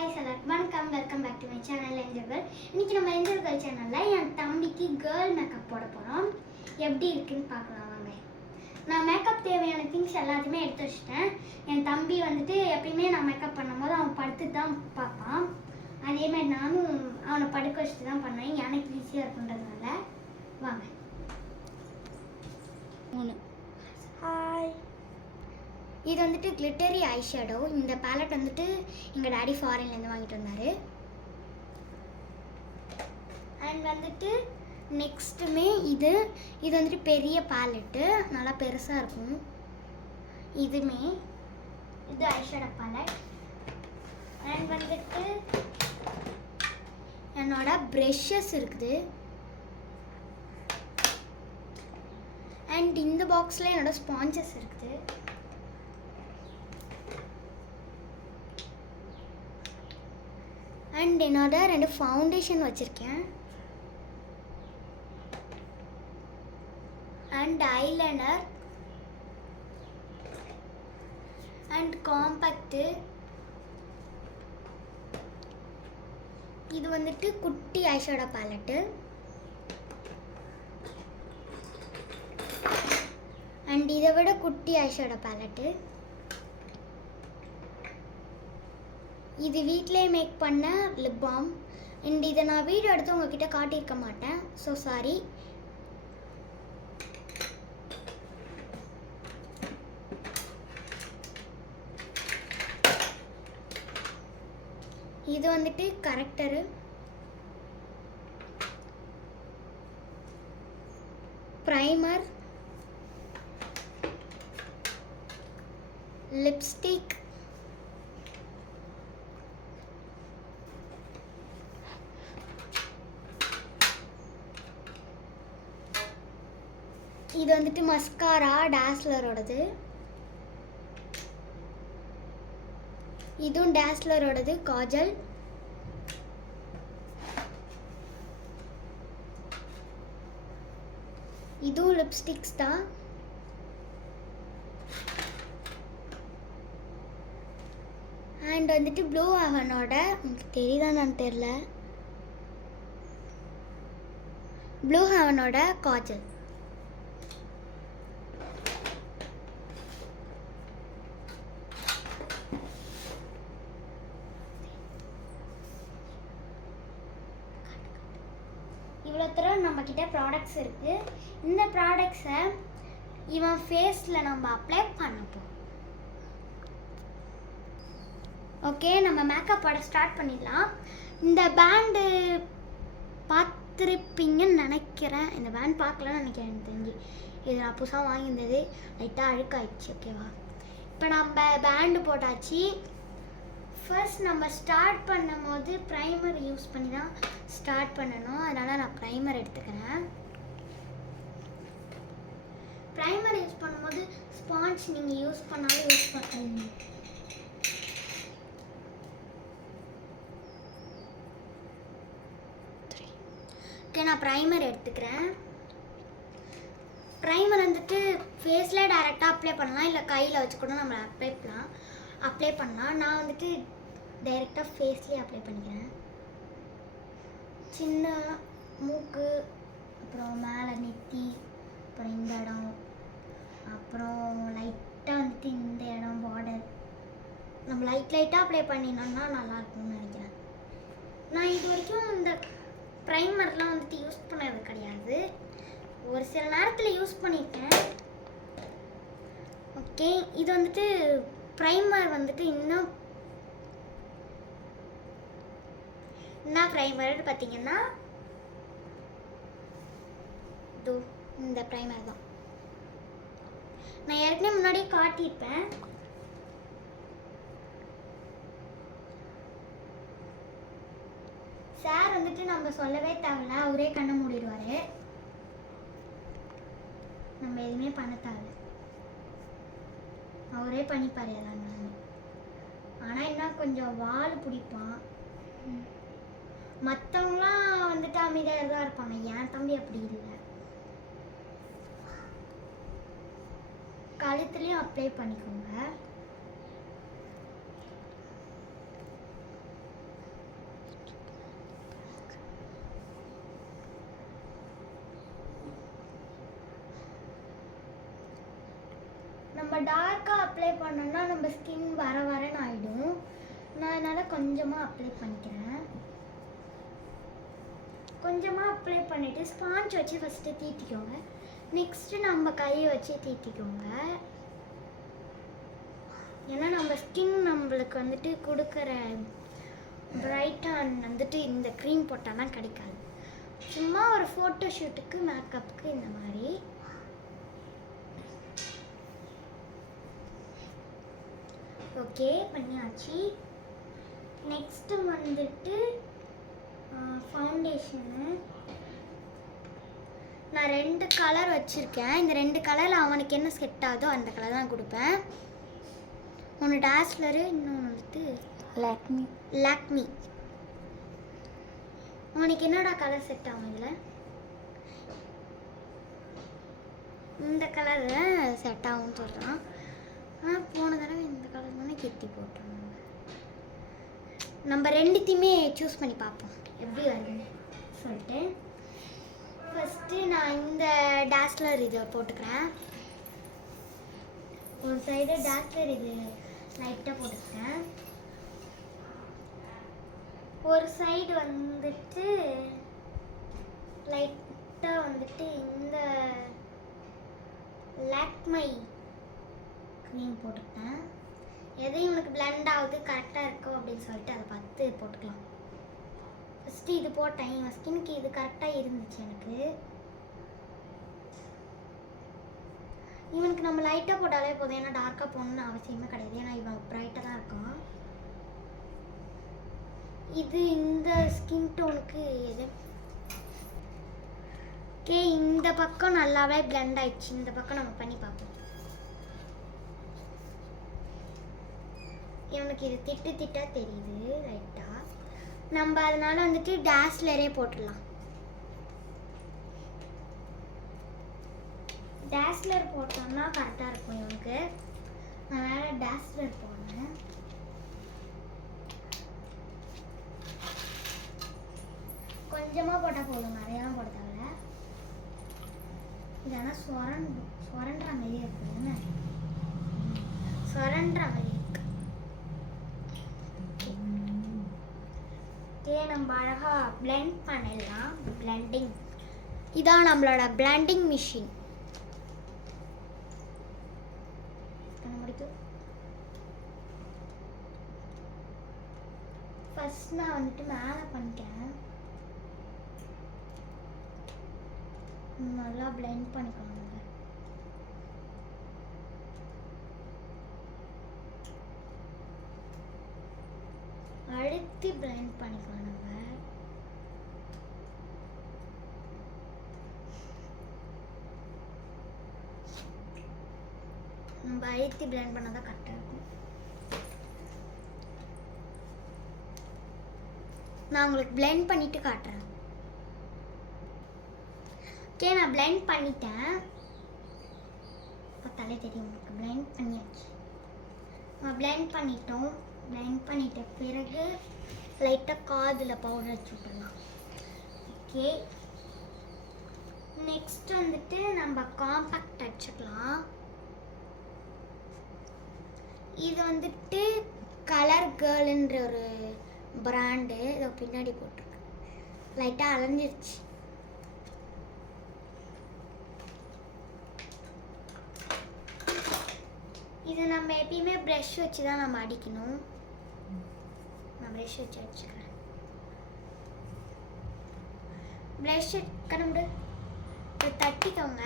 guys, welcome back to my channel Angel Girl. இன்னைக்கு நம்ம Angel Girl சேனல்ல என் தம்பிக்கு கேர்ள் மேக்கப் போட போறோம். எப்படி இருக்குன்னு பார்க்கலாம் வாங்க. நான் மேக்கப் தேவையான திங்ஸ் எல்லாத்தையுமே எடுத்து வச்சிட்டேன். என் தம்பி வந்துட்டு எப்பயுமே நான் மேக்கப் பண்ணும்போது அவன் படுத்து தான் பார்ப்பான். அதே மாதிரி நானும் அவனை படுக்க வச்சுட்டு தான் பண்ணேன். எனக்கு ஈஸியாக இருக்குன்றதுனால வாங்க. ஹாய். இது வந்துட்டு கிளிட்டரி ஐ ஷேடோ. இந்த பேலட் வந்துட்டு எங்கள் டாடி ஃபாரின்லேருந்து வாங்கிட்டு வந்தார். அண்ட் வந்துட்டு நெக்ஸ்ட்டுமே இது வந்துட்டு பெரிய பேலட்டு, நல்லா பெருசாக இருக்கும். இது ஐ ஷேடோ பேலட். அண்ட் வந்துட்டு என்னோட ப்ரெஷ்ஷஸ் இருக்குது. அண்ட் இந்த பாக்ஸில் என்னோட ஸ்பாஞ்சஸ் இருக்குது. அண்ட் என்னோட 2 ஃபவுண்டேஷன் வச்சுருக்கேன். And eyeliner and compact. இது வந்துட்டு குட்டி ஐஷேடோ பேலட்டு. அண்ட் இதை விட குட்டி ஐஷேடோ பேலட்டு. இது வீட்டிலே மேக் பண்ண லிப் பாம். அண்ட் இதை நான் வீடியோ எடுத்து உங்ககிட்ட காட்டியிருக்க மாட்டேன், ஸோ சாரி. இது வந்துட்டு கரெக்டரு. ப்ரைமர், லிப்ஸ்டிக், இது வந்துட்டு மஸ்காரா டாஸ்லரோடது. இதுவும் டாஸ்லரோடது காஜல். இதுவும் லிப்ஸ்டிக்ஸ் தான். அண்ட் வந்துட்டு ப்ளூ ஹெவனோட, உங்களுக்கு தெரியுதான்னு தெரியல, ப்ளூ ஹெவனோட காஜல். இவ்வளோ தூரம் நம்மக்கிட்ட ப்ராடக்ட்ஸ் இருக்குது. இந்த ப்ராடக்ட்ஸை இவன் ஃபேஸில் நம்ம அப்ளை பண்ணப்போம். ஓகே, நம்ம மேக்கப் போட ஸ்டார்ட் பண்ணிடலாம். இந்த பேண்டு பார்த்துருப்பீங்கன்னு நினைக்கிறேன். இந்த பேண்ட் பார்க்கலன்னு நினைக்கிறேன். எனக்கு தெரிஞ்சு இது நான் புதுசாக வாங்கியிருந்தது, லைட்டாக அழுக்காயிடுச்சு. ஓகேவா, இப்போ நம்ம பேண்டு போட்டாச்சு. ஃபர்ஸ்ட் நம்ம ஸ்டார்ட் பண்ணும் போது ப்ரைமர் யூஸ் பண்ணி தான் ஸ்டார்ட் பண்ணணும். அதனால் நான் ப்ரைமர் எடுத்துக்கிறேன். ப்ரைமர் யூஸ் பண்ணும்போது ஸ்பாஞ்ச் நீங்கள் யூஸ் பண்ணாலும் யூஸ் பண்ணுங்க. ஓகே, நான் ப்ரைமர் எடுத்துக்கிறேன். ப்ரைமர் வந்துட்டு ஃபேஸில் டைரெக்டாக அப்ளை பண்ணலாம், இல்லை கையில் வச்சு கூட நம்ம அப்ளை பண்ணலாம். நான் வந்துட்டு டைரெக்டாக ஃபேஸ்லேயே அப்ளை பண்ணிக்கிறேன். சின்ன மூக்கு, அப்புறம் மேலே நெத்தி, அப்புறம் இந்த இடம், அப்புறம் லைட்டாக வந்துட்டு இந்த இடம் பார்டர் நம்ம லைட்டாக அப்ளை பண்ணினோம்னா நல்லாயிருக்கும்னு நினைக்கிறேன். நான் இது வரைக்கும் இந்த ப்ரைமர்லாம் வந்துட்டு யூஸ் பண்ணது கிடையாது. ஒரு சில நேரத்தில் யூஸ் பண்ணியிருக்கேன். ஓகே, இது வந்துட்டு ப்ரைமர் வந்துட்டு என்ன ப்ரைமர் பார்த்தீங்கன்னா இந்த ப்ரைமர் தான். நான் ஏற்கனவே முன்னாடியே காட்டியிருப்பேன். சார் வந்துட்டு நம்ம சொல்லவே தேவையில்ல, அவரே கண்ணை மூடிடுவார். நம்ம எதுவுமே பண்ண தேவையில்ல, அவரே பண்ணிப்பார் எல்லாம். ஆனால் என்ன கொஞ்சம் வால் பிடிப்பான். மற்றவங்களாம் வந்துட்டு அமைதியாக தான் இருப்பாங்க. என் தம்பி அப்படி இல்லை. கழுத்துலேயும் அப்ளை பண்ணிக்கோங்க. டார்க்காக அப்ளை பண்ணோம்னா நம்ம ஸ்கின் வர வரன்னு ஆகிடும். நான் அதனால் கொஞ்சமாக அப்ளை பண்ணிக்கிறேன். கொஞ்சமாக அப்ளை பண்ணிவிட்டு ஸ்பாஞ்ச் வச்சு ஃபஸ்ட்டு தீட்டிக்கோங்க. நெக்ஸ்ட்டு நம்ம கையை வச்சு தீட்டிக்கோங்க. ஏன்னா நம்ம ஸ்கின் நம்மளுக்கு வந்துட்டு கொடுக்குற பிரைட்டான் வந்துட்டு இந்த க்ரீம் போட்டால் தான் கிடைக்காது. சும்மா ஒரு ஃபோட்டோ ஷூட்டுக்கு மேக்கப்புக்கு இந்த மாதிரி. ஓகே பண்ணியாச்சு. நெக்ஸ்ட்டு வந்துட்டு ஃபவுண்டேஷனு. நான் 2 கலர் வச்சுருக்கேன். இந்த 2 கலரில் அவனுக்கு என்ன செட் ஆகுதோ அந்த கலர் தான் கொடுப்பேன். ஒன்று டாஸ்லரு, இன்னொன்று வந்துட்டு லாக்மி. உனக்கு என்னடா கலர் செட் ஆகும்? இதில் இந்த கலர் செட் ஆகும்னு சொல்கிறான். ஆனால் போன தடவை இந்த கலர் தானே கெத்தி போட்டோம். நம்ம ரெண்டுத்தையுமே சூஸ் பண்ணி பார்ப்போம் எப்படி வருதுன்னு சொல்லிட்டு. ஃபஸ்ட்டு நான் இந்த டாஸ்லர் இதை போட்டுக்கிறேன். ஒரு சைடு டாஸ்லர் இது லைட்டாக போட்டுக்கிறேன். ஒரு சைடு வந்துட்டு லைட்டாக வந்துட்டு இந்த லாக்மை க்ரீம் போட்டுக்கிட்டேன். எதையும் உனக்கு பிளெண்ட் ஆகுது கரெக்டாக இருக்கும் அப்படின்னு சொல்லிட்டு அதை பார்த்து போட்டுக்கலாம். ஃபஸ்ட்டு இது போட்டேன். என் ஸ்கின்னுக்கு இது கரெக்டாக இருந்துச்சு எனக்கு. இவனுக்கு நம்ம லைட்டாக போட்டாலே போதும். ஏன்னா டார்க்காக போகணுன்னு அவசியமே கிடையாது. ஏன்னா இவன் ப்ரைட்டாக தான் இருக்கான். இது இந்த ஸ்கின் டோனுக்கு எது ஓகே. இந்த பக்கம் நல்லாவே பிளெண்ட் ஆயிடுச்சு. இந்த பக்கம் நம்ம பண்ணி பார்ப்போம். இவனுக்கு இது திட்டு திட்டா தெரியுது ரைட்டாக. நம்ம அதனால வந்துட்டு டாஸ்லரே போட்டுடலாம். டாஸ்லர் போட்டோம்னா கரெக்டாக இருக்கும் இவனுக்கு. அதனால் டாஸ்லர் போடுறேன். கொஞ்சமாக போட்டால் போதும், நிறையாலாம் போட தேவையில்ல. இதெல்லாம் சொரண்ட மாதிரியே இருக்குது. என்ன சொரண்ட மாதிரி இருக்கு. இதே நம்ம அழகாக பிளெண்ட் பண்ணிடலாம். பிளெண்டிங் இதான் நம்மளோட பிளெண்டிங் மிஷின். ஃபர்ஸ்ட் நான் வந்துட்டு மேலே பண்ணிட்டேன். நல்லா பிளெண்ட் பண்ணிக்கணும். அழுத்தி பிளெண்ட் பண்ணிக்கணும். நம்ம அழுத்தி பிளெண்ட் பண்ணாதான் கரெக்டாக இருக்கும். நான் உங்களுக்கு பிளெண்ட் பண்ணிட்டு காட்டுறேன். ஓகே, நான் பிளெண்ட் பண்ணிட்டேன். பார்த்தாலே தெரியும் உங்களுக்கு பிளெண்ட் பண்ணியாச்சு. நம்ம பிளெண்ட் பண்ணிட்டோம். பிளெண்ட் பண்ணிட்ட பிறகு லைட்டாக காதில் பவுடர் வச்சு விட்டுடலாம். ஓகே, நெக்ஸ்ட் வந்துட்டு நம்ம காம்பேக்ட் வச்சுக்கலாம். இது வந்துட்டு கலர் கேர்ள்ன்ற ஒரு பிராண்டு. இதை பின்னாடி போட்டிருக்கு. லைட்டாக அலைஞ்சிருச்சு. இது நம்ம எப்பயுமே ப்ரஷ் வச்சு தான் நம்ம அடிக்கணும். நான் ப்ரஷ் வச்சு அடிச்சுக்கிறேன். ப்ரஷ் கணமுடு தட்டிக்கோங்க.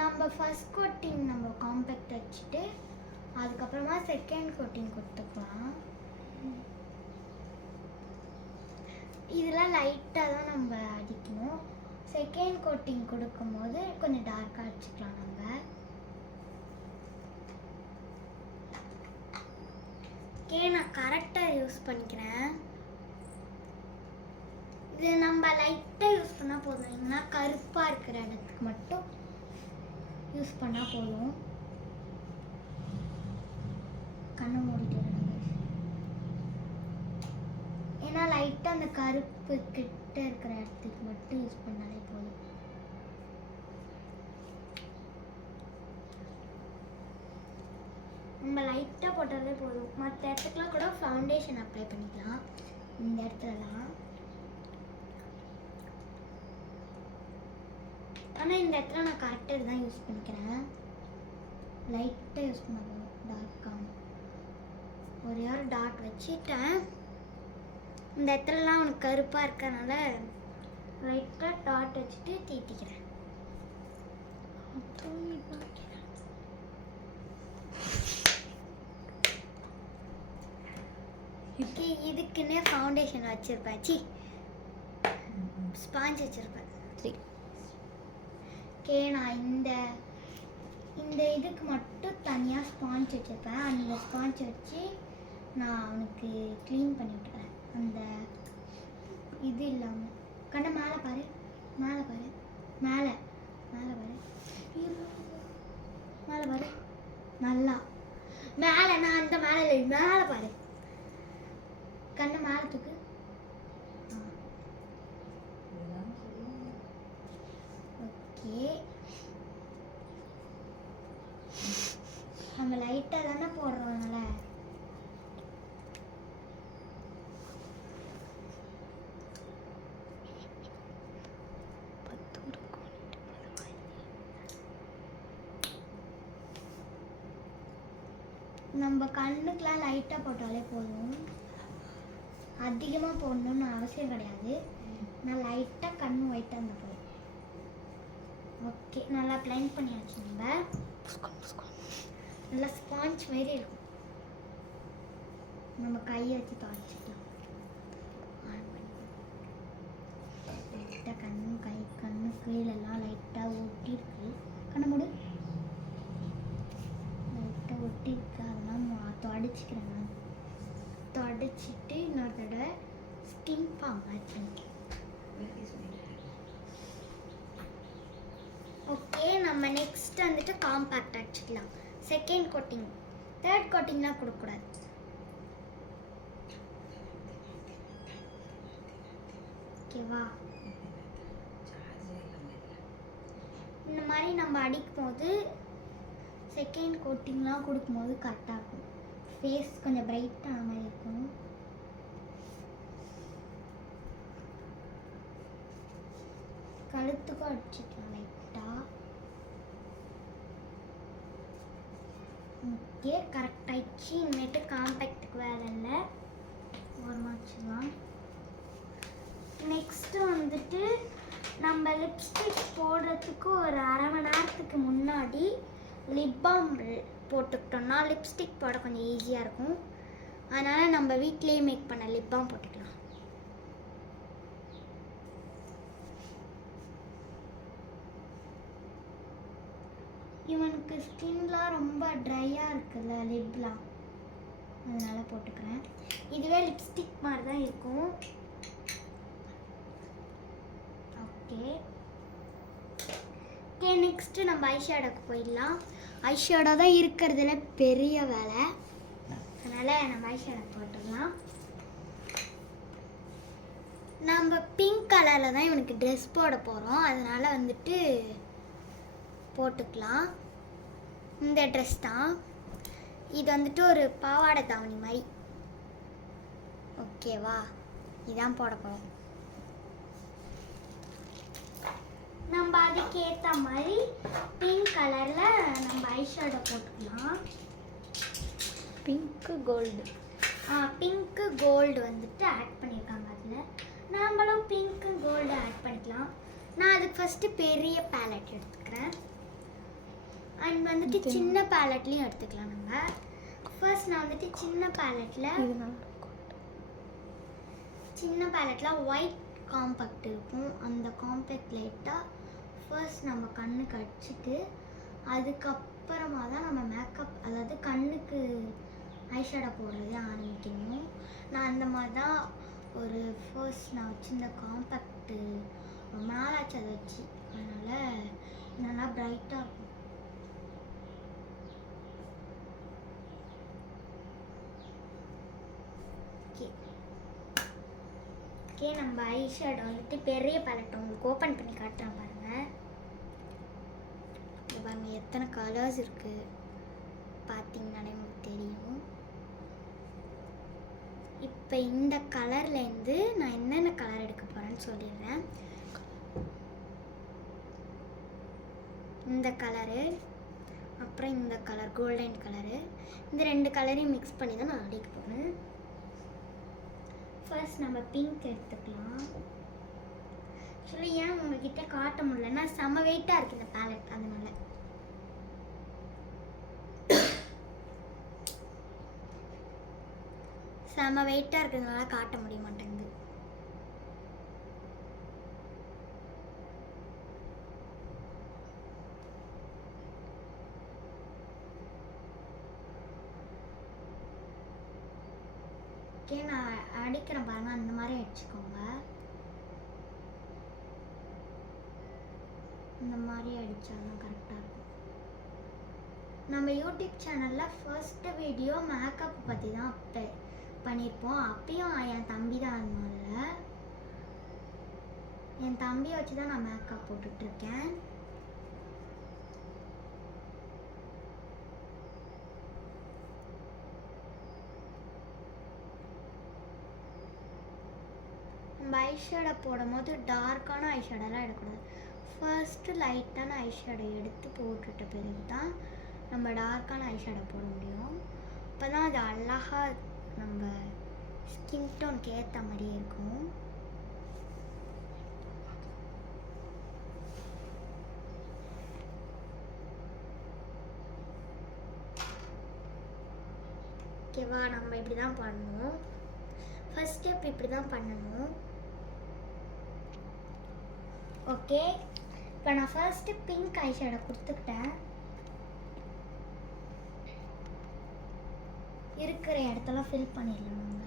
நம்ம ஃபர்ஸ்ட் கோட்டிங் நம்ம காம்பேக்ட் வச்சுட்டு அதுக்கப்புறமா செகண்ட் கோட்டிங் கொடுத்துக்கலாம். இதெல்லாம் லைட்டாக தான் நம்ம அடிக்கணும். செகண்ட் கோட்டிங் கொடுக்கும்போது கொஞ்சம் டார்க்காக அடிச்சுக்கலாம் நம்ம. ஓகே, நான் கரெக்டாக யூஸ் பண்ணிக்கிறேன். இது நம்ம லைட்டாக யூஸ் பண்ணால் போதும். இல்லைன்னா கருப்பாக இருக்கிற இடத்துக்கு மட்டும் யூஸ் பண்ணால் போதும். கண்ணு மூடிட்டு ஏன்னா லைட் லைட்டாக அந்த கருப்பு கிட்ட இருக்கிற இடத்துக்கு மட்டும் யூஸ் பண்ணாலே போதும். நம்ம லைட்டாக போட்டாலே போதும். மற்ற இடத்துக்குலாம் கூட ஃபவுண்டேஷன் அப்ளை பண்ணிக்கலாம். இந்த இடத்துலலாம் ஆனால் இந்த இடத்துல நான் கரெக்டாக தான் யூஸ் பண்ணிக்கிறேன். லைட்டாக யூஸ் பண்ணணும், டார்க்காக. ஒரே ஒரு டாட் வச்சுட்டேன். இந்த இடத்துலலாம் அவனுக்கு கருப்பாக இருக்கறனால லைட்டாக டாட் வச்சுட்டு தீட்டிக்கிறேன். இதுக்குன்னே ஃபவுண்டேஷன் வச்சுருப்பேன். ஸ்பாஞ்ச் வச்சுருப்பேன். ஓகே, நான் இந்த இதுக்கு மட்டும் தனியாக ஸ்பாஞ்ச் வச்சுருப்பேன். அந்த ஸ்பாஞ்ச் வச்சு நான் அவனுக்கு க்ளீன் பண்ணி விட்டுறேன். அந்த இது இல்லாமல் கண்ணை மேலே பாரு, மேலே பாரு, மேலே மேலே பாரு, மேலே பாரு, நல்லா மேலே. நான் அந்த மேலே மேலே பாரு, கண்ணை மேலே தூக்கு. ஓகே, நம்ம லைட்டாக தானே போடுறோம்ல. நம்ம கண்ணுக்கெலாம் லைட்டாக போட்டாலே போதும். அதிகமாக போடணும்னு அவசியம் கிடையாது. நான் லைட்டாக கண்ணு ஒயிட்டாக இருந்தால் போதும். ஓகே, நல்லா பிளைன் பண்ணியாச்சு. நல்லா ஸ்பாஞ்ச் மாரி இருக்கும். நம்ம கையை வச்சு துடைச்சிக்கலாம். லைட்டாக கண்ணு கீழெல்லாம் லைட்டாக ஒட்டிருக்கு. கண்ணை மூடு. லைட்டாக ஒட்டிருக்கு, அதெல்லாம் துடைச்சிக்கிறேன். நான் துடைச்சிட்டு இன்னொரு தடவை ஸ்கின் ஃபார்ம் ஆட் பண்ணிக்கிறேன். ஓகே, நம்ம நெக்ஸ்ட் வந்துட்டு காம்பேக்ட் அடிச்சுக்கலாம். செகண்ட் கோட்டிங், தேர்ட் கோட்டிங்லாம் கொடுக்கக்கூடாது. ஓகேவா? இந்த மாதிரி நம்ம அடிக்கும் போது செகண்ட் கோட்டிங்லாம் கொடுக்கும்போது கரெக்டாக இருக்கும். ஃபேஸ் கொஞ்சம் பிரைட்டான மாதிரி இருக்கும். கழுத்துக்கும் அடிச்சுக்கலாம் லைட்டாக. ஓகே, கரெக்டாகிடுச்சு. இனிமேட்டு காம்பேக்டுக்கு வேலை இல்லை, ஓரமாச்சுலாம். நெக்ஸ்ட்டு வந்துட்டு நம்ம லிப்ஸ்டிக் போடுறதுக்கு ஒரு அரை மணி நேரத்துக்கு முன்னாடி லிப் பாம் போட்டுக்கிட்டோம்னா லிப்ஸ்டிக் போட கொஞ்சம் ஈஸியாக இருக்கும். அதனால் நம்ம வீட்டிலேயே மேக் பண்ண லிப் பாம் போட்டுக்கலாம். இவனுக்கு ஸ்கின்லாம் ரொம்ப ட்ரையாக இருக்குல்ல லிப்லாம், அதனால் போட்டுக்கிறேன். இதுவே லிப்ஸ்டிக் மாதிரி தான் இருக்கும். ஓகே ஓகே, நெக்ஸ்ட்டு நம்ம ஐஷேடோக்கு போயிடலாம். ஐஷேடோ தான் இருக்கிறதுல பெரிய வேலை, அதனால் நம்ம ஐஷேடோ போட்டுடலாம். நம்ம பிங்க் கலரில் தான் இவனுக்கு ட்ரெஸ் போட போகிறோம், அதனால் வந்துட்டு போட்டுக்கலாம். இந்த ட்ரெஸ் தான் இது, வந்துட்டு ஒரு பாவாடை தாவணி மாதிரி. ஓகேவா? இதான் போட போகிறோம். நம்ம அதுக்கேற்ற மாதிரி பிங்க் கலரில் நம்ம ஐஷேடோ போட்டுக்கலாம். பிங்க்கு கோல்டு, பிங்க்கு கோல்டு வந்துட்டு ஆட் பண்ணியிருக்காங்க. அதில் நாமளும் பிங்க்கு கோல்டு ஆட் பண்ணிக்கலாம். நான் அதுக்கு ஃபஸ்ட்டு பெரிய பேலட் எடுத்துக்கிறேன். அண்ட் வந்துட்டு சின்ன பேலட்லேயும் எடுத்துக்கலாம். நம்ம ஃபர்ஸ்ட் நான் வந்துட்டு சின்ன பேலட்டில் ஒயிட் காம்பேக்ட் இருக்கும். அந்த காம்பேக்ட் லைட்டாக ஃபர்ஸ்ட் நம்ம கண்ணுக்கு அடிச்சுட்டு அதுக்கப்புறமா தான் நம்ம மேக்கப், அதாவது கண்ணுக்கு ஐஷேடோ போடுறதே ஆரம்பிக்கணும். நான் அந்த மாதிரி தான் ஒரு ஃபர்ஸ்ட் நான் வச்சுருந்த காம்பேக்ட்டு மேலாச்சு அதை வச்சு, அதனால் நல்லா ப்ரைட்டாக இருக்கும். ஓகே, ஓகே, நம்ம ஐஷேடோ வந்துட்டு பெரிய பேலட் உங்களுக்கு ஓப்பன் பண்ணி காட்டுறேன் பாருங்கள். இது பாருங்கள் எத்தனை கலர்ஸ் இருக்குது பார்த்தீங்கன்னாலே உங்களுக்கு தெரியும். இப்போ இந்த கலர்லேருந்து நான் என்னென்ன கலர் எடுக்க போகிறேன்னு சொல்லிடுறேன். இந்த கலரு, அப்புறம் இந்த கலர் கோல்டன் கலரு, இந்த 2 கலரையும் மிக்ஸ் பண்ணி தான் நான் அடிக்க போகிறேன். ஃபர்ஸ்ட் நம்ம பிங்க் எடுத்துக்கலாம். ஆக்சுவலி ஏன் உங்ககிட்ட காட்ட முடியலன்னா செம்ம வெயிட்டாக இருக்குது இந்த பேலட், அதனால. செம்ம வெயிட்டாக இருக்கிறதுனால காட்ட முடிய மாட்டேங்குது. ஓகே, நான் அடிக்கிறேன் பாருங்க, அந்த மாதிரி அடிச்சுக்கோங்க. இந்த மாதிரி அடித்தாதான் கரெக்டாக இருக்கும். நம்ம யூடியூப் சேனலில் ஃபர்ஸ்ட் வீடியோ மேக்கப் பற்றி தான் அப்போ பண்ணியிருப்போம். அப்பயும் என் தம்பி தான், அதனால என் தம்பியை வச்சு தான் நான் மேக்கப் போட்டுட்ருக்கேன். நம்ம ஐஷேடோ போடும் போது டார்க்கான ஐஷேடோலாம் எடுக்கக்கூடாது. ஃபர்ஸ்ட்டு லைட்டான ஐஷேடோ எடுத்து போட்டுட்ட பிறகு தான் நம்ம டார்க்கான ஐஷேடோ போட முடியும். அப்போ தான் அது அழகாக நம்ம ஸ்கின் டோனுக்கு ஏற்ற மாதிரியே இருக்கும். ஓகேவா, நம்ம இப்படி தான் பண்ணணும். ஃபர்ஸ்ட் ஸ்டெப் இப்படி தான் பண்ணணும். ஓகே, இப்போ நான் ஃபர்ஸ்ட்டு பிங்க் ஐஷேடோ கொடுத்துக்கிட்டேன். இருக்கிற இடத்தெல்லாம் ஃபில் பண்ணிடலாம் நம்ம.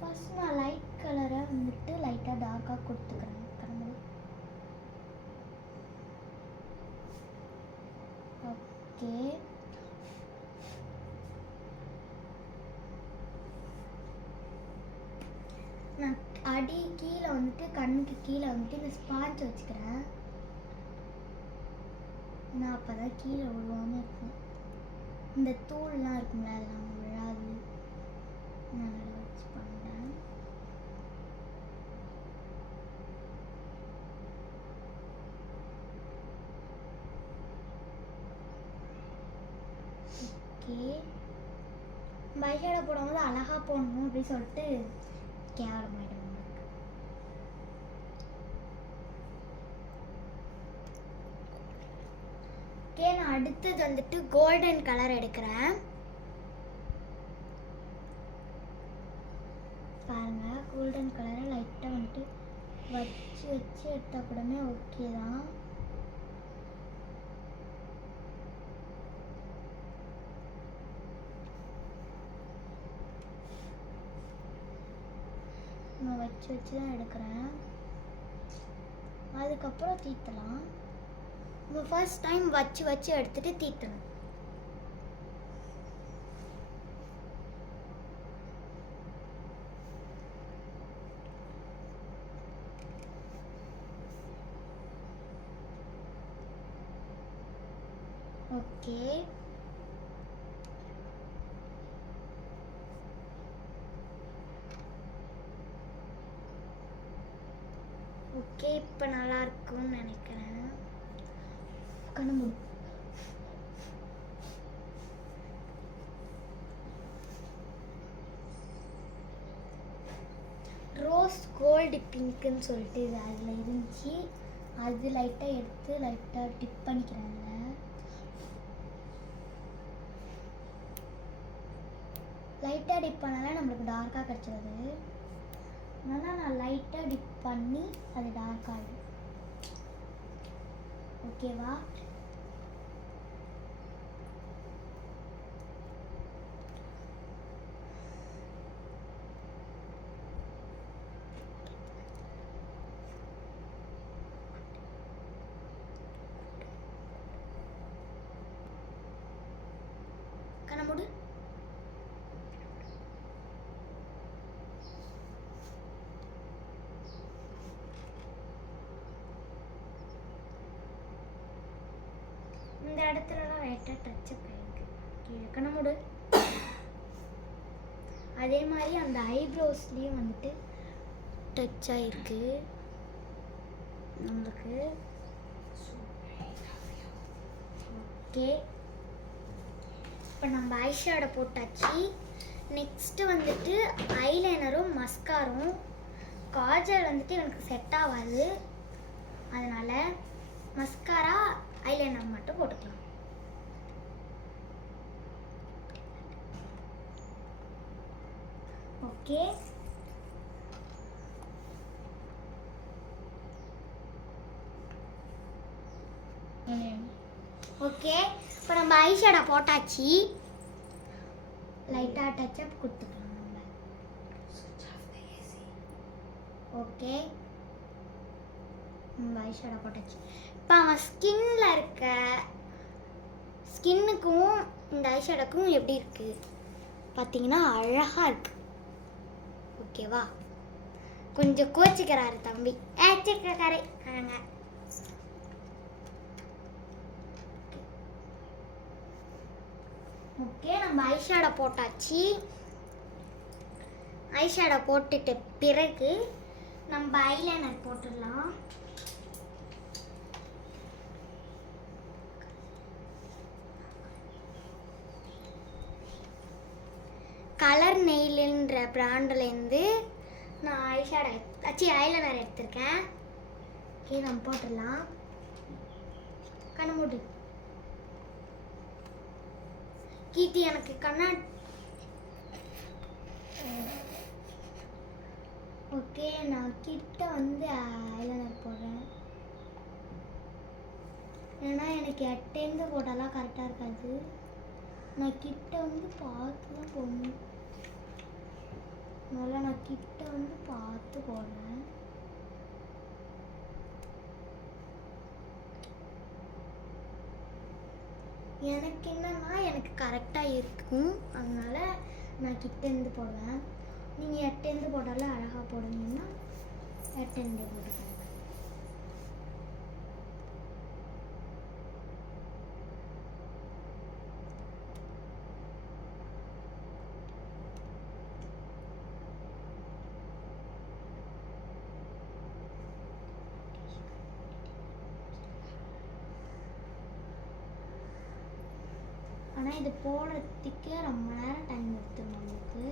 ஃபர்ஸ்ட் நான் லைட் கலரை வந்துட்டு லைட்டாக டார்க்காக கொடுத்துக்கிறேன். ஓகே, நான் அடி கீழே வந்துட்டு கண்ணுக்கு கீழே வந்துட்டு இந்த ஸ்பாஞ்ச் வச்சுக்கிறேன். நான் அப்போ தான் கீழே விழுவாமல் இருக்கும். இந்த தூள்லாம் இருக்குங்களா, அதெல்லாம் விழாது. நான் நல்லா வச்சு பண்ணுறேன். ஓகே, ஐஷேடோ போடும்போது அழகாக போடணும் அப்படின்னு சொல்லிட்டு கேவலமாயிடும் உங்களுக்கு. ஓகே, நான் அடுத்தது வந்துட்டு கோல்டன் கலர் எடுக்கிறேன். பாருங்க, கோல்டன் கலரை லைட்டாக வந்துட்டு வச்சு வச்சு எடுத்தால் கூடமே ஓகே தான். நான் வச்சு வச்சு தான் எடுக்கிறேன். அதுக்கப்புறம் தீத்தலாம். நம்ம ஃபர்ஸ்ட் டைம் வச்சு வச்சு எடுத்துட்டு தீத்தணும். ஓகே, ஓகே, இப்போ நல்லா இருக்கும்னு நினைக்கிறேன். கண்ணு ரோஸ் கோல்டு பிங்க்குன்னு சொல்லிட்டு இது அதில் இருந்துச்சு. அது லைட்டாக எடுத்து லைட்டாக டிப் பண்ணிக்கிறேன். லைட்டாக டிப் பண்ணாலே நம்மளுக்கு டார்க்காக கிடச்சிடுது. அதனால் நான் லைட்டாக டிப் பண்ணி அது டார்க் ஆகிடும். ஓகேவா, கண்ண மூடு. இந்த இடத்துலலாம் லைட்டாக டச்சப் ஆயிருக்கு. கீழே கண்ண மூடு. அதே மாதிரி அந்த ஐப்ரோஸ்லேயும் வந்துட்டு டச் ஆகிருக்கு நம்மளுக்கு. ஓகே, இப்போ நம்ம ஐஷேடோ போட்டாச்சு. நெக்ஸ்ட்டு வந்துட்டு ஐலைனரும் மஸ்காரும். காஜல் வந்துட்டு எனக்கு செட் ஆகாது, அதனால் மஸ்காரா ஐலைனர் மட்டும் போட்டுக்கலாம். ஓகே, ஓகே இப்போ நம்ம ஐஷேடோ போட்டாச்சு. லைட்டாக டச்சப் கொடுத்துக்கலாம் நம்ம. ஓகே, நம்ம ஐஷேடோ போட்டாச்சு. இப்போ அவன் ஸ்கின்ல இருக்க ஸ்கின்னுக்கும் இந்த ஐஷேடோக்கும் எப்படி இருக்கு பார்த்தீங்கன்னா அழகாக இருக்கு. ஓகேவா? கொஞ்சம் கோச்சிக்கிறாரு தம்பி. ஏச்சிக்காரே ஆங்க. ஓகே, நம்ம ஐஷேடோ போட்டாச்சு. ஐஷேடோ போட்டுட்டு பிறகு நம்ம ஐலைனர் போட்டுடலாம். கலர் நெயில்ன்ற பிராண்ட்லேருந்து நான் ஐஷேடோ ஐலைனர் எடுத்திருக்கேன். ஓகே, நம்ம போட்டுடலாம். கண்ணு மூடு. கீர்த்தி எனக்கு ஓகே, நான் கிட்ட வந்து ஐலைனர் போடுறேன். ஏன்னா எனக்கு எட்டேந்து போட்டாலாம் கரெக்டாக இருக்காது. நான் கிட்ட வந்து பார்த்து தான் போடணும். நல்லா நான் கிட்ட வந்து பார்த்து போடுறேன். எனக்கு என்னன்னா எனக்கு கரெக்டாக இருக்கும், அதனால நான் கிட்டேருந்து போடுவேன். நீங்கள் எட்டேருந்து போட்டாலும் அழகாக போடுவீங்கன்னா எட்டேருந்து போடுவேன். ஆனால் இது போடுறதுக்கு ரொம்ப நேரம் டைம் எடுத்துடும் நம்மளுக்கு.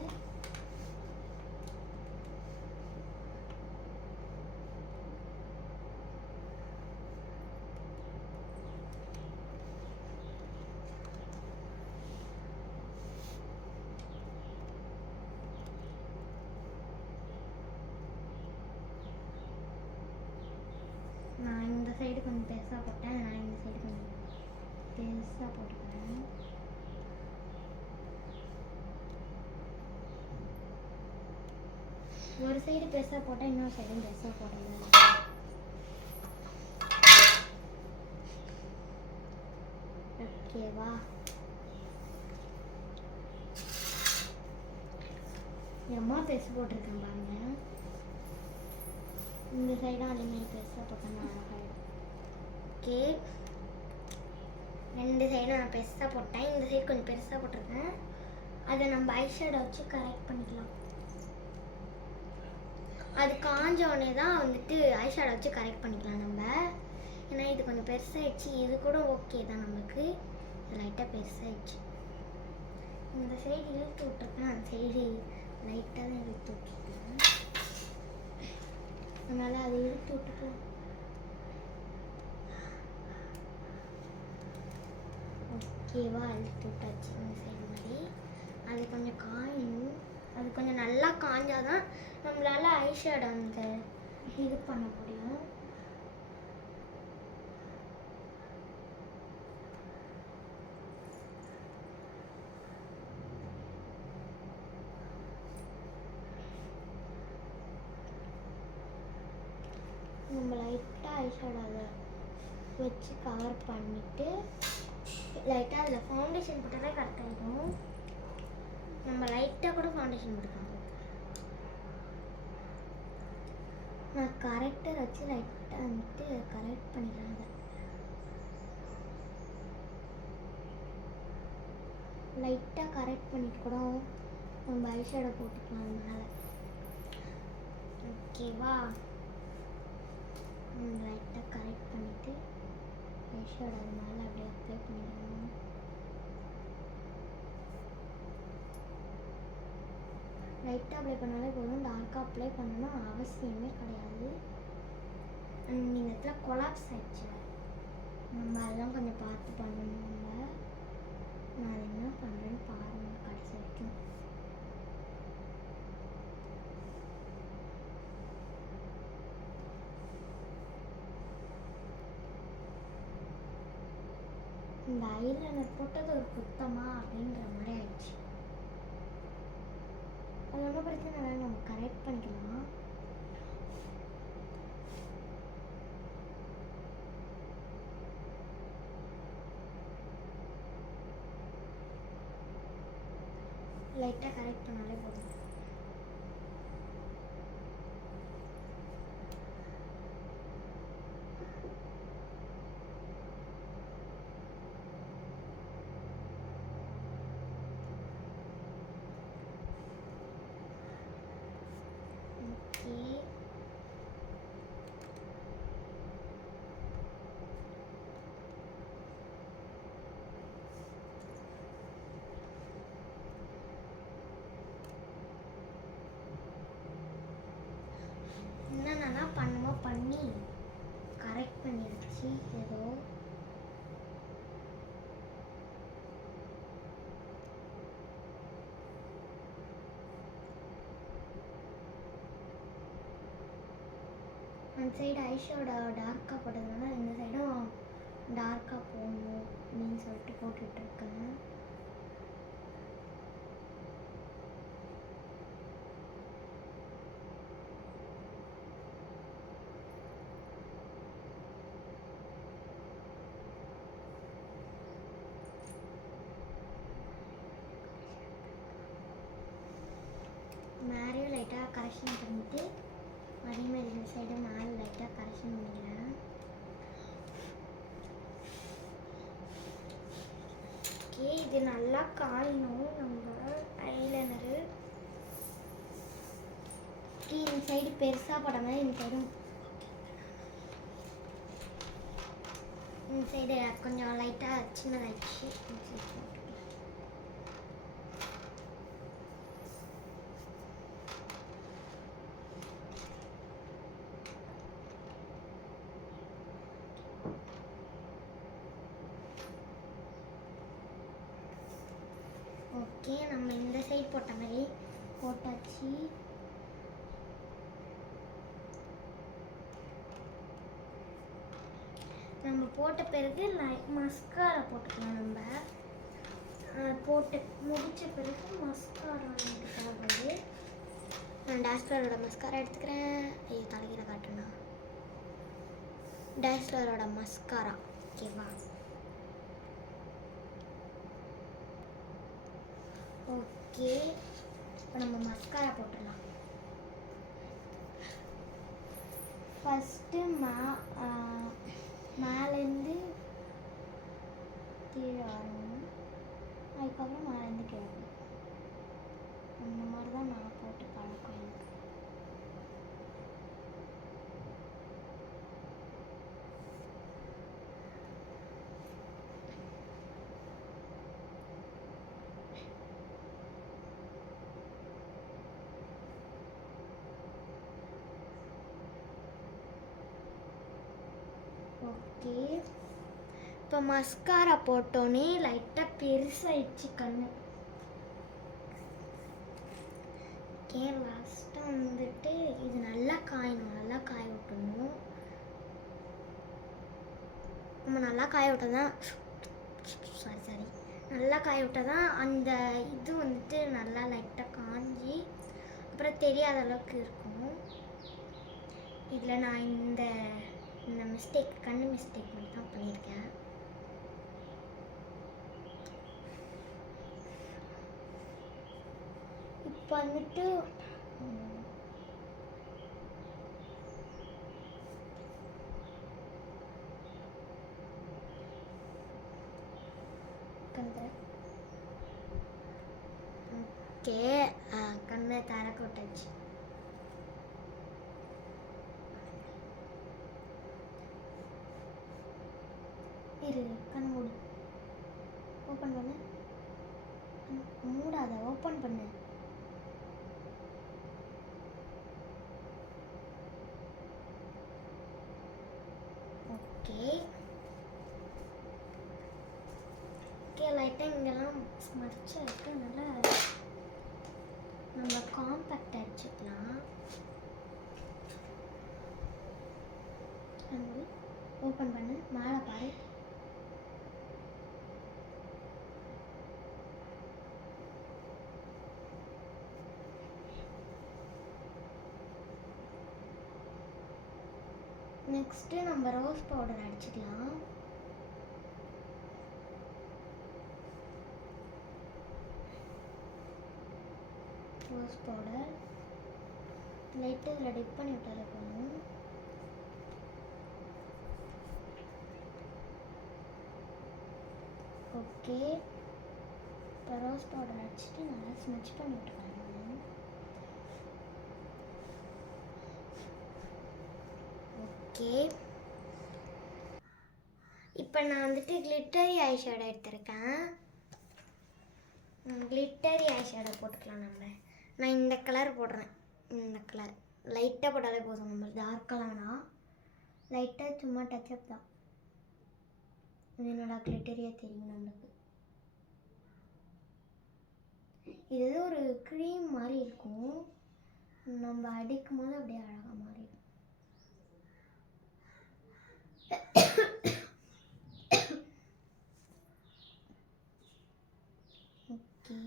நான் இந்த சைடு கொஞ்சம் பெருசாக போட்டேன், நான் இந்த சைடு கொஞ்சம் பெருசாக போட்டுக்கிறேன். ஒரு சைடு பெருசாக போட்டால் இன்னொரு சைடும் பெருசாக போடணும். ஓகேவா? எம்மா பெருசு போட்டிருக்கேன் பாருங்க. இந்த சைடும் அதேமாதிரி பெருசாக போட்டேன்னா அழகாயிடும். ஓகே, ரெண்டு சைடும் நான் பெருசாக போட்டேன். இந்த சைடு கொஞ்சம் பெருசாக போட்டிருக்கேன். அதை நம்ம ஐஷேடோ வச்சு கரெக்ட் பண்ணிக்கலாம். அது காஞ்சோடனே தான் வந்துட்டு ஐஷேடோ வச்சு கரெக்ட் பண்ணிக்கலாம் நம்ம. ஏன்னா இது கொஞ்சம் பெருசாகிடுச்சு. இது கூட ஓகே தான் நம்மளுக்கு. லைட்டாக பெருசாகிடுச்சு. இந்த சைடு இழுத்து விட்டுருக்கேன், அந்த சைடு லைட்டாக தான் இழுத்து விட்டுருக்கேன். அதனால் அதை இழுத்து விட்டுக்கலாம். ஓகேவா? இழுத்து விட்டாச்சு இந்த சைடு மாதிரி. அது கொஞ்சம் காயணும். அது கொஞ்சம் நல்லா காஞ்சாதான் நம்மளால ஐஷேடோ அந்த இது பண்ண முடியும். நம்ம லைட்டாக ஐஷேடோ அதை வச்சு கவர் பண்ணிவிட்டு லைட்டாக அதில் ஃபவுண்டேஷன் போட்டாலே கரெக்டாக இருக்கும். நம்ம லைட்டாக கூட ஃபவுண்டேஷன் போட்டுக்கலாம். நான் கரெக்டர் வச்சு லைட்டாக வந்துட்டு கரெக்ட் பண்ணிக்கிறாங்க. லைட்டாக கரெக்ட் பண்ணிட்டு கூட நம்ம ஐஷேடோ போட்டுக்கலாம் மேலே. ஓகேவா? லைட்டாக கரெக்ட் பண்ணிவிட்டு ஐஷேடோ அது மேலே அப்படியே அப்ளை பண்ணிடணும். லைட்டாக அப்ளை பண்ணாலே போதும், டார்க்காக அப்ளை பண்ணணும் அவசியமே கிடையாது. நீங்கள் இடத்துல கொலாப்ஸ் ஆயிடுச்சு, நம்ம அதெல்லாம் கொஞ்சம் பார்த்து பண்ணணும். நான் என்ன பண்ணுறேன்னு பாருங்கள் கடைசி வரைக்கும். இந்த ஐலைனர் போட்டது ஒரு குத்தமா அப்படின்ற மாதிரி ஆயிடுச்சு. அது ஒன்றும் பிரச்சனை இல்லை, நம்ம கரெக்ட் பண்ணிக்கலாம். லைட்டாக கரெக்ட் பண்ணாலே போதும். ஓகே, என்னென்னா பண்ணுமோ பண்ணி கரெக்ட் பண்ணிடுச்சு ஏதோ. அந்த சைடு ஐஷோட டார்க்காக போட்டதுனால இந்த சைடும் டார்க்காக போகணும் அப்படின்னு சொல்லிட்டு போட்டுட்ருக்கேன். மேலேயும் லைட்டாக கரெக்ஷன் பண்ணிவிட்டு அதேமாதிரி இந்த சைடு மேலே லைட்டாக கரெக்ஷன் பண்ணிக்கிறேன். ஓகே, இது நல்லா காயணும் நம்ம ஐலைனரு. இந்த சைடு பெருசாக போட மாதிரி இந்த சைடு கொஞ்சம் லைட்டாக சின்னதாகிடுச்சு. ஓகே, நம்ம இந்த சைடு போட்ட மாதிரி போட்டாச்சு. நம்ம போட்ட பிறகு மஸ்காரா போட்டுக்கலாம். நம்ம போட்டு முடித்த பிறகு மஸ்காரா எனக்கு தேவைப்படுது. நான் டாஸ்லரோட மஸ்காரா எடுத்துக்கிறேன். ஐயோ, தலைகீழ காட்டுனா டாஸ்லரோட மஸ்காரா. ஓகேவா? ஓகே, இப்போ நம்ம மஸ்காரா போட்டுடலாம். ஃபஸ்ட்டு மேலேருந்து கீழே வரணும், அதுக்கப்புறம் மேலேருந்து கீழே வரணும். அந்த மாதிரி தான் நான் போட்டு பழக்கம் எனக்கு. ஓகே, இப்போ மஸ்காரா போட்டோன்னே லைட்டாக பெருசாகிடுச்சு கண்ணு. ஓகே, லாஸ்ட்டாக வந்துட்டு இது நல்லா காயணும், நல்லா காய விட்டணும். நம்ம நல்லா காய விட்டால் தான் சாரி நல்லா காய விட்டால் தான் அந்த இது வந்துட்டு நல்லா லைட்டாக காஞ்சி அப்புறம் தெரியாத அளவுக்கு இருக்கும். இதில் நான் இந்த மிஸ்டேக் கண்ணு மிஸ்டேக் மட்டும் தான் பண்ணியிருக்கேன். இப்போ வந்துட்டு ஓகே, கண்ணை திறக்க விட்டாச்சு. இரு, கண் மூடு. ஓப்பன் பண்ணு. மூடாத, ஓப்பன் பண்ணு. ஓகே ஓகே, லைட்டாக இங்கெல்லாம் ஸ்மர்ச்சாக இருக்கு. அதனால் நம்ம காம்பேக்ட் அடிச்சுக்கலாம். ஓப்பன் பண்ணு, மேலே பாரு. நெக்ஸ்ட்டு நம்ம ரோஸ் பவுடர் அடிச்சுக்கலாம். ரோஸ் பவுடர் லைட்டாக இதில் டிப் பண்ணி விட்டாலே போதும். ஓகே, இப்போ ரோஸ் பவுடர் அடிச்சுட்டு நல்லா ஸ்மெச் பண்ணி விட்டுக்கலாம். ஓகே, இப்போ நான் வந்துட்டு கிளிட்டரி ஐ ஷேடோ எடுத்திருக்கேன். கிளிட்டரி ஐ ஷேடோ போட்டுக்கலாம். நான் இந்த கலர் போடுறேன். இந்த கலர் லைட்டாக போட்டாலே போதும். நம்ம டார்க்கெல்லாம் வேணாம், லைட்டாக சும்மா டச்சப் தான். இது என்னோட கிளிட்டரியாக தெரியும் நம்மளுக்கு. இது ஒரு க்ரீம் மாதிரி இருக்கும். நம்ம அடிக்கும் போது அப்படியே அழகாக மாறிடும். Okay,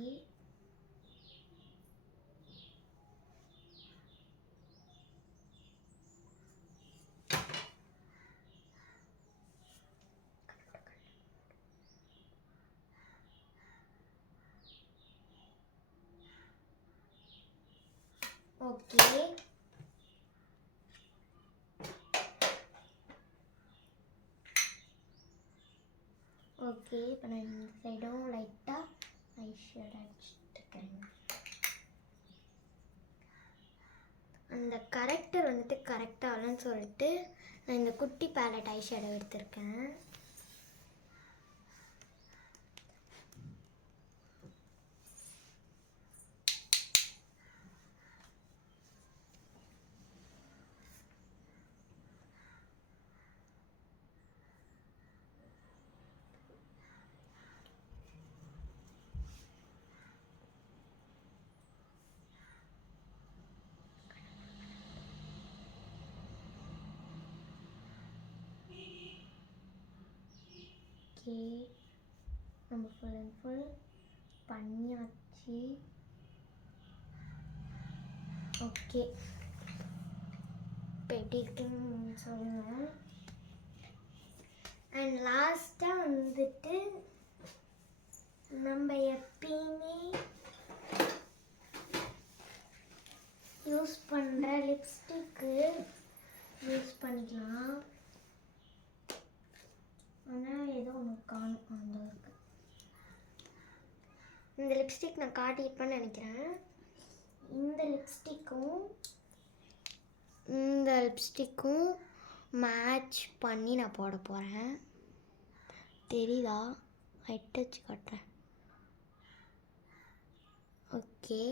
okay, okay. இப்போ நான் இந்த சைடும் லைட்டாக ஐ ஷேடோ அடிச்சுட்டுருக்கேன். அந்த கரெக்டர் வந்துட்டு கரெக்டாக இல்லைன்னு சொல்லிட்டு நான் இந்த குட்டி பேலட் ஐ ஷேடோ எடுத்திருக்கேன். ஓகே, நம்ம ஃபுல் அண்ட் ஃபுல் பண்ணியாச்சு. ஓகே, இப்போ எப்படி இருக்குன்னு சொல்லுங்கள். அண்ட் லாஸ்ட்டாக வந்துட்டு நம்ம எப்பயுமே யூஸ் பண்ணுற லிப்ஸ்டிக்கு யூஸ் பண்ணிக்கலாம். ஆனால் ஏதோ ஒன்று காணும். அந்த இருக்கு. இந்த லிப்ஸ்டிக் நான் காட்டியிருப்பேன்னு நினைக்கிறேன். இந்த லிப்ஸ்டிக்கும் மேட்ச் பண்ணி நான் போட போகிறேன். தெரியுதா? லைட் வச்சு காட்டுறேன். ஓகே,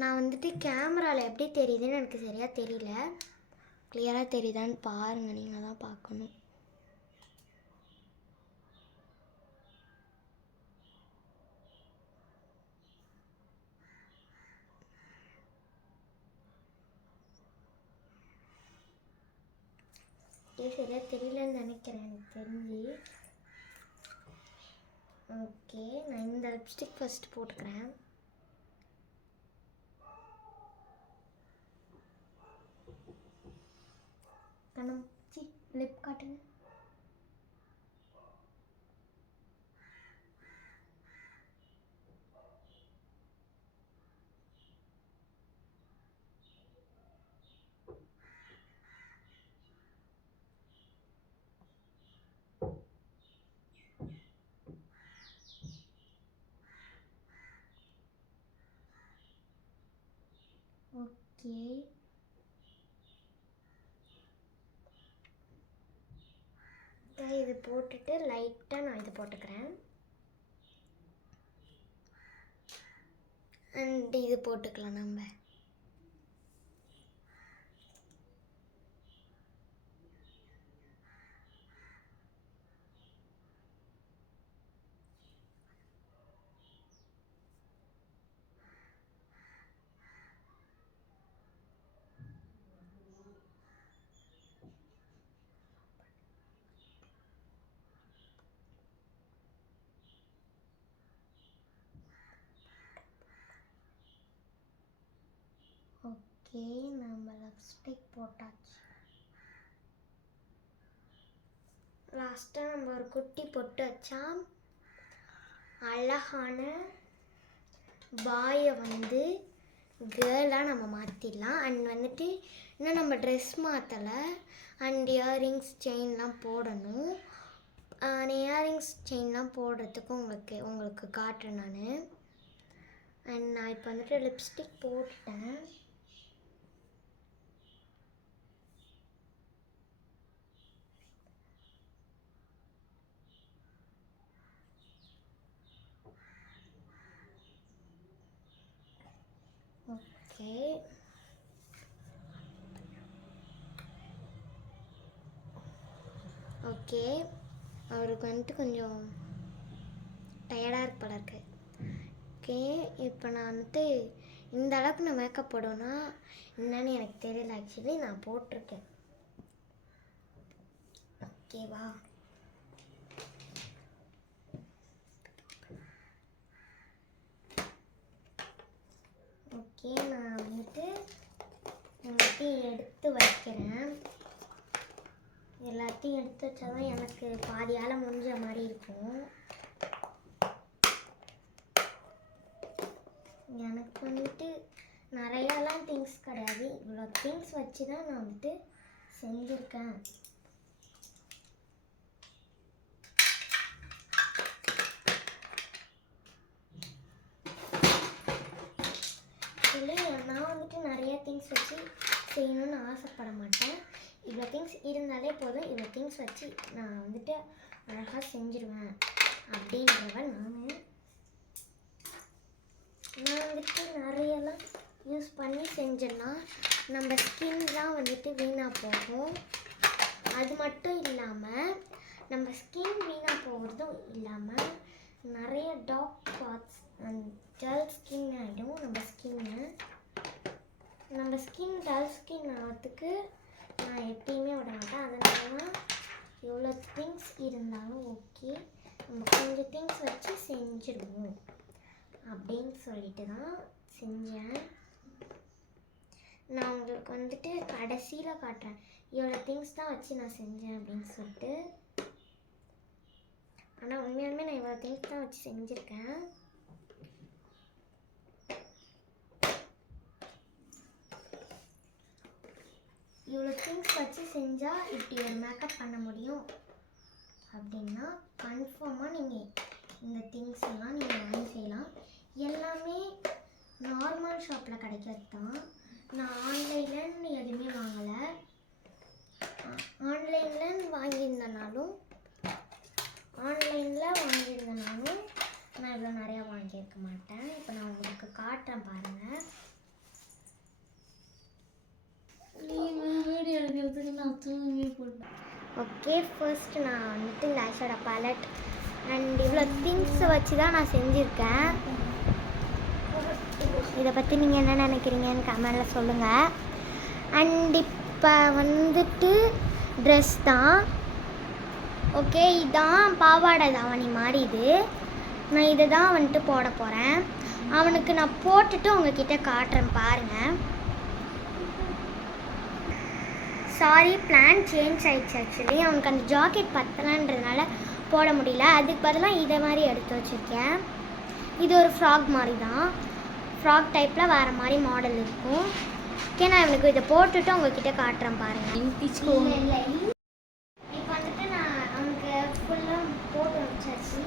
நான் வந்துட்டு கேமராவில் எப்படி தெரியுதுன்னு எனக்கு சரியாக தெரியல. கிளியராக தெரியுதான்னு பாருங்கள், நீங்கள் தான் பார்க்கணும். சரியாக தெரியலன்னு நினைக்கிறேன் எனக்கு தெரிஞ்சு. ஓகே, நான் இந்த லிப்ஸ்டிக் ஃபஸ்ட்டு போட்டுக்கிறேன். கண்ணம் லிப் காட்டுங்க. இது போட்டுட்டு லைட்டாக நான் இது போட்டுக்கிறேன். அண்ட் இது போட்டுக்கலாம் நம்ம. ஓகே, நம்ம லிப்ஸ்டிக் போட்டாச்சு. லாஸ்ட்டாக நம்ம ஒரு குட்டி பொட்டு வச்சா அழகான பாயை வந்து கேர்ளாக நம்ம மாற்றிடலாம். அண்ட் வந்துட்டு இன்னும் நம்ம ட்ரெஸ் மாற்றலை. அண்ட் இயரிங்ஸ் செயின்லாம் போடணும். இயரிங்ஸ் செயின்லாம் போடுறதுக்கு உங்களுக்கு காட்டுறேன் நான். அண்ட் நான் இப்போ வந்துட்டு லிப்ஸ்டிக் போட்டுட்டேன். ஓகே, அவருக்கு வந்துட்டு கொஞ்சம் டயர்டாக இருக்கு போல இருக்கு. ஓகே, இப்போ நான் வந்துட்டு இந்த அளவுக்கு நான் மேக்கப் போடுவேன்னா என்னன்னு எனக்கு தெரியல. ஆக்சுவலி நான் போட்டிருக்கேன். ஓகேவா? ஓகே, நான் வந்துட்டு எடுத்து வைக்கிறேன். எல்லாத்தையும் எடுத்து வச்சாதான் எனக்கு பாதியால் முடிஞ்ச மாதிரி இருக்கும். எனக்கு வந்துட்டு நிறையாலாம் திங்ஸ் கிடையாது. இவ்வளோ திங்ஸ் வச்சு தான் நான் வந்துட்டு செஞ்சுருக்கேன். நான் வந்துட்டு நிறைய திங்ஸ் வச்சு செய்யணும்னு ஆசைப்பட மாட்டேன். இவ்வளோ திங்ஸ் இருந்தாலே போதும், இவ்வளோ திங்ஸ் வச்சு நான் வந்துட்டு அழகாக செஞ்சுருவேன் அப்படின்றவன் நான் வந்துட்டு நிறையெல்லாம் யூஸ் பண்ணி செஞ்சேன்னா நம்ம ஸ்கின்லாம் வந்துட்டு வீணாக போகும். அது மட்டும் இல்லாமல் நம்ம ஸ்கின் வீணாக போகிறதும் இல்லாமல் நிறைய dark spots and dull skin ஆகிடும். நம்ம ஸ்கின் டல் ஸ்கின் ஆகிறதுக்கு நான் எப்பயுமே விட மாட்டேன். அதனால எவ்வளோ திங்ஸ் இருந்தாலும் ஓகே, நம்ம கொஞ்சம் திங்ஸ் வச்சு செஞ்சுருவோம் அப்படின்னு சொல்லிட்டு தான் செஞ்சேன். நான் உங்களுக்கு வந்துட்டு கடைசியில் காட்டுறேன் எவ்வளோ திங்ஸ் தான் வச்சு நான் செஞ்சேன் அப்படின்னு சொல்லிட்டு. ஆனால் உண்மையாலுமே நான் இவ்வளோ திங்ஸ் தான் வச்சு செஞ்சுருக்கேன். இவ்வளோ திங்ஸ் வச்சு செஞ்சால் இப்படி ஒரு மேக்கப் பண்ண முடியும் அப்படின்னா கன்ஃபார்மாக நீங்கள் இந்த திங்ஸ் எல்லாம் நீங்கள் வாங்கி செய்யலாம். எல்லாமே நார்மல் ஷாப்பில் கிடைக்கிறது தான். நான் ஆன்லைன்லன்னு எதுவுமே வாங்கலை. ஆன்லைனில் வாங்கியிருந்தனாலும் நான் இவ்வளோ நிறையா வாங்கியிருக்க மாட்டேன். இப்போ நான் உங்களுக்கு காட்டுறேன் பாருங்கள். ஓகே, ஃபர்ஸ்ட் நான் வந்துட்டு இந்த ஐஷேடோ பேலட் அண்ட் இவ்வளோ திங்ஸை வச்சு தான் நான் செஞ்சுருக்கேன். இதை பற்றி நீங்கள் என்ன நினைக்கிறீங்கன்னு கமெண்டில் சொல்லுங்கள். அண்ட் இப்போ வந்துட்டு ட்ரெஸ் தான். ஓகே, இதான் பாவாடை தாவணி மாதிரி. நான் இதை தான் வந்துட்டு போட போகிறேன். அவனுக்கு நான் போட்டுட்டு உங்ககிட்ட காட்டுறேன் பாருங்கள். சாரி, பிளான் சேஞ்ச் ஆகிடுச்சு. ஆக்சுவலி அவனுக்கு அந்த ஜாக்கெட் பத்தலைன்றதுனால போட முடியல. அதுக்கு பதிலாக இதை மாதிரி எடுத்து வச்சுருக்கேன். இது ஒரு ஃப்ராக் மாதிரி தான். ஃப்ராக் டைப்பில் வேறு மாதிரி மாடல் இருக்கும். ஓகே, நான் இவனுக்கு இதை போட்டுட்டு உங்ககிட்ட காட்டுறேன் பாருங்கள். இப்போ வந்துட்டு நான் அவனுக்கு ஃபுல்லாக போட்டு வச்சாச்சு.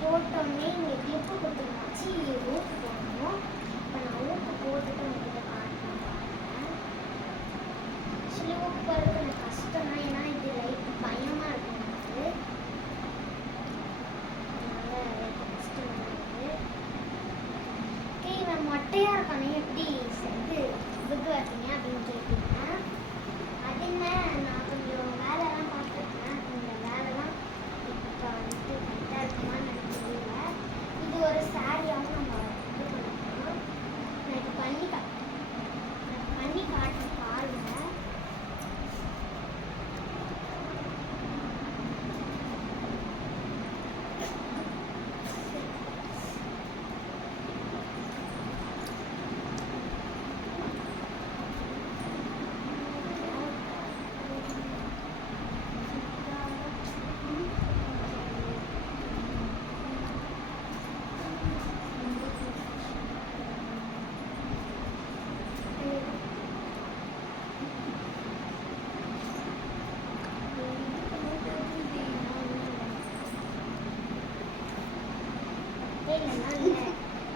போட்டோடனே இங்கே கிளிப்பு கொடுத்து வச்சு ஊக்கு போடணும். இப்போ நான் ஊக்கு போட்டுட்டு உங்ககிட்ட காட்டுறேன். போகிறது கொஞ்சம் கஷ்டம் தான், ஏன்னா இது லைட் பயமாக இருக்கும் எனக்கு. அதனால் லைட் கஷ்டமாக இருக்குது. ஓகே, இவன் மொட்டையாக இருக்கானே எப்படி இது புக்கு வைப்பீங்க அப்படின்னு கேட்பீங்க. அது என்ன, நான் கொஞ்சம் வேலைலாம் பார்த்துருக்கேன். இந்த வேலைலாம் இப்போ வந்துட்டு கரெக்டாக இருக்குமான்னு எனக்கு தெரியல. இது ஒரு சாரியாகவும் நம்ம இது பண்ணிக்கலாம். நான் இது பண்ணி காட்டுறேன் பாருங்க.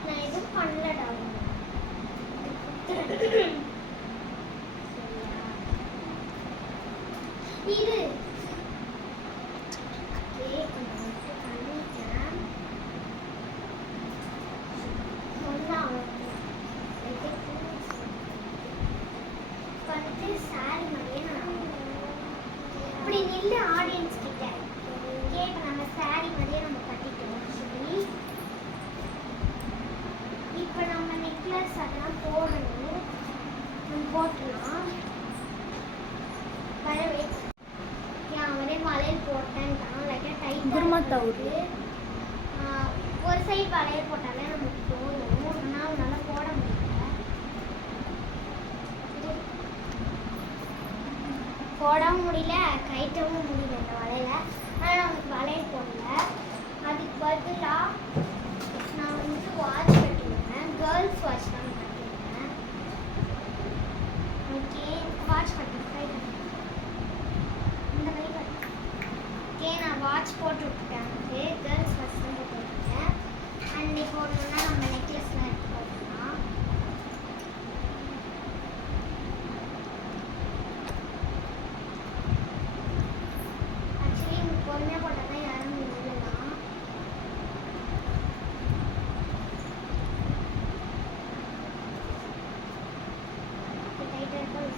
நான் எதுவும் பண்ணலடா. இது சாரி மாதிரியே நான் இப்படி நில்லு ஆடியன்ஸ் கிட்ட கேட்க, நம்ம சாரி மாதிரியே நம்ம கட்டிட்டோம். சரி, இப்போ நம்ம நெக்லஸ் அதெல்லாம் போடணும். நம்ம போட்டுடலாம். வரவே அவனே வளையல் போட்டேன்ட்டான். லைட்டாக டைட்டாக ஒரு சைடு வளையல் போட்டாலே நமக்கு போதும். ஆனால் அவனால போட முடியல. போடவும் முடியல, கைட்டவும் முடியல இந்த வளையல. ஆனால் அவனுக்கு வளையல் போடல. அதுக்கு பதிலாக நான் வந்து வாட்ச் கட்டிடுவேன். கேர்ள்ஸ் வாட்ச் தான் கட்டிடுவேன். Okay, watch கட்டிடுவேன். இந்த மாதிரி ஓகே, நான் வாட்ச் போட்டு விட்டுட்டேன். ஓகே, கேர்ள்ஸ் வாட்ச் தான் போட்டு விட்டுட்டேன். அண்ட் இப்போ ஒன்றுனா நம்ம நெக்லஸ்லாம் எடுத்து போட்டுக்கலாம். ஆக்சுவலி பொறுமையாக போட்டால் தான் யாரும் இல்லைலாம். டைட்டாக இருக்கும்.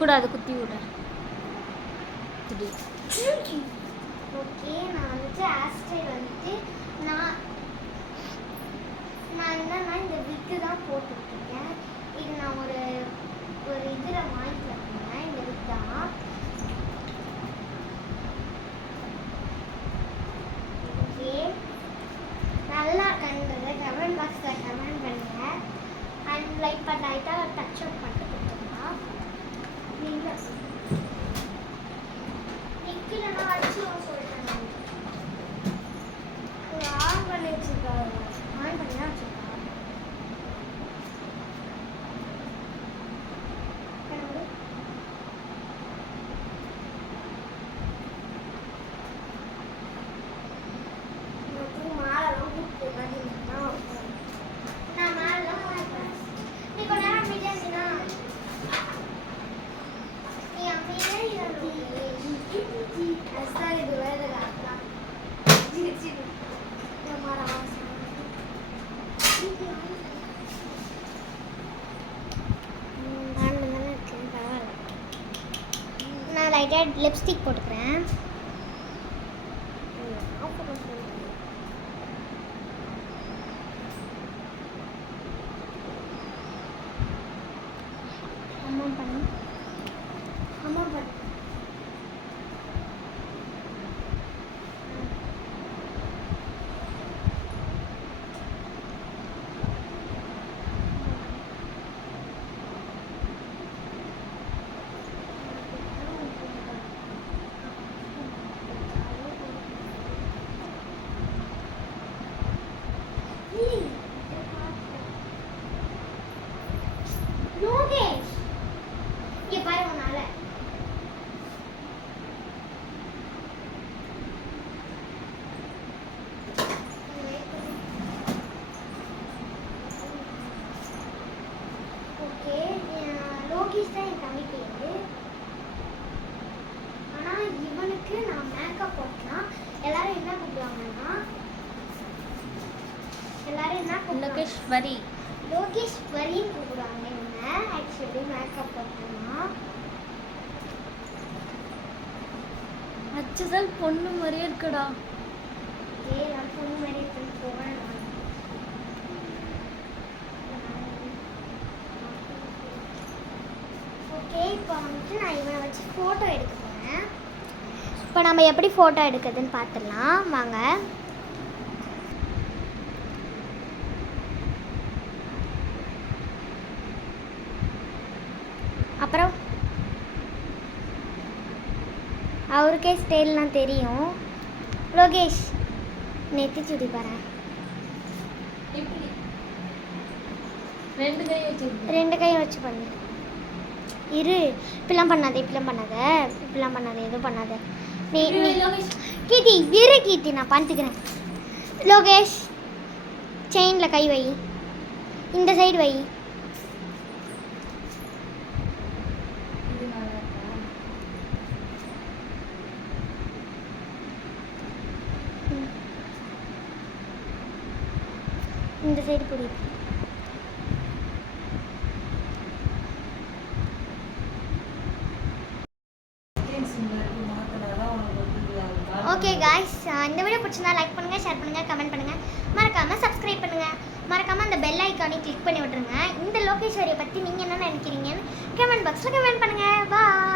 கூட அதை குத்தி விட. ஓகே, நான் வந்துட்டு ஆஸ்ட்ரேல் வந்துட்டு நான் என்னன்னா இந்த விக்கு தான் போட்டுருக்கேன். இது நான் ஒரு இதில் வாங்கிட்டு வந்தேன். இந்த விக் தான். ஓகே, நல்லா கண்டது கமெண்ட் பாக்ஸில் கமெண்ட் பண்ணுங்க. அண்ட் லைக் லைட்டாக டச் அப் பண்ணிட்டு கொடுத்துருக்கலாம். நீங்கள் நிற்கலன்னா அடிச்சுவோம் சொல்லிட்டாங்க. ஒரு ஆன் பண்ணி வச்சுருக்காங்க. ஆன் பண்ணி தான் வச்சுருக்காங்க. நான் மேலாம் வாங்கிப்பேன். நீ கொஞ்ச நேரம் அமைதியாக இருந்தீங்கன்னா நீ அமைதியாக இது வேறு நான் லைட்டாக லிப்ஸ்டிக் போட்டுக்கிறேன். அம்மா பண்ணு. லோகேஷ் தான் என் தம்பி பேரு. ஆனா இவனுக்கு நான் மேக்கப் போட்டேன்னா எல்லாரும் என்ன கூப்பிடுவாங்கன்னா லோகேஸ்வரி. லோகேஸ்வரின்னு கூப்பிடுவாங்க இவங்க. ஆக்சுவலி மேக்கப் போட்டேன்னா அச்சதல் பொண்ணு மாதிரியே இருக்குடா. நான் பொண்ணு மாதிரி இருக்குன்னு போவேன். ஓகே, இப்போ வந்துட்டு நான் இவனை வச்சு ஃபோட்டோ எடுக்க போகிறேன். இப்போ நம்ம எப்படி ஃபோட்டோ எடுக்கிறதுன்னு பார்த்துடலாம் வாங்க. அப்புறம் அவருக்கே ஸ்டைல்லாம் தெரியும். லோகேஷ் நெத்தி சுடி பாரு. ரெண்டு கையும் வச்சு பண்ணு. இரு, இப்படிலாம் பண்ணாத எதுவும் பண்ணாத. நீ கீர்த்தி இரு கீர்த்தி, நான் பார்த்துக்கிறேன். லோகேஷ் செயினில் கை வை, இந்த சைடு வை. இந்த சைடு புடி. ஓகே காய்ஸ், இந்த வீடியோ பிடிச்சிருந்தா லைக் பண்ணுங்கள், ஷேர் பண்ணுங்கள், கமெண்ட் பண்ணுங்கள், மறக்காமல் சப்ஸ்கிரைப் பண்ணுங்கள். மறக்காமல் அந்த பெல் ஐக்கானையும் கிளிக் பண்ணி விட்ருங்க. இந்த லோகேஸ்வரியை பற்றி நீங்கள் என்ன நினைக்கிறீங்கன்னு கமெண்ட் பாக்ஸில் கமெண்ட் பண்ணுங்கள். பாய்.